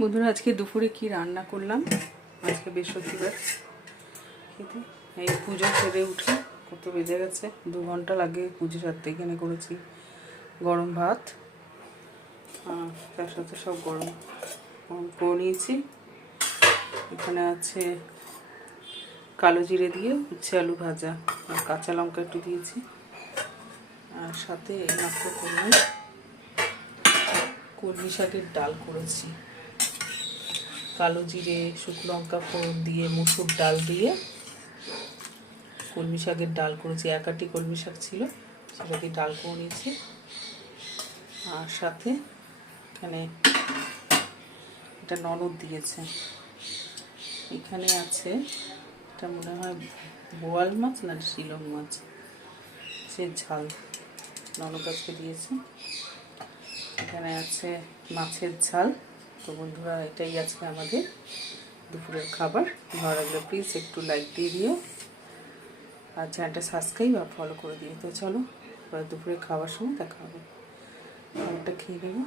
বন্ধুরা আজকে দুপুরে কি রান্না করলাম। আজকে বৃহস্পতিবার খেতে এই পুজো সেরে উঠে কত বেজে গেছে, 2 ঘন্টা লাগে পুজো সারতে। এখানে করেছি গরম ভাত, তার সাথে সব গরম করে নিয়েছি। এখানে আছে কালো জিরে দিয়ে উচ্ছে আলু ভাজা, আর কাঁচা লঙ্কা একটু দিয়েছি, আর সাথে এইমাত্র কলমি শাকের ডাল করেছি। কালো জিরে শুকনো লঙ্কা ফোড়ন দিয়ে মুসুর ডাল দিয়ে কলমি শাকের ডাল করেছি। 1 আটি কলমি শাক ছিল, সেটা দিয়ে ডাল করে নিয়েছি। আর সাথে এখানে এটা ননদ দিয়েছে। এখানে আছে, এটা মনে হয় বোয়াল মাছ না শিলং মাছ, সে ঝাল ননদ আজকে দিয়েছে। এখানে আছে মাছের ঝাল। তো বন্ধুরা, এটাই আজকে আমাদের দুপুরের খাবার। ভালো লাগলে প্লিজ একটু লাইক দিয়ে দিও, আর চ্যানেলটা সাবস্ক্রাইব আর ফলো করে দিও। তো চলো, দুপুরের খাবার সময় দেখা হবে। খাবারটা খেয়ে নেবো।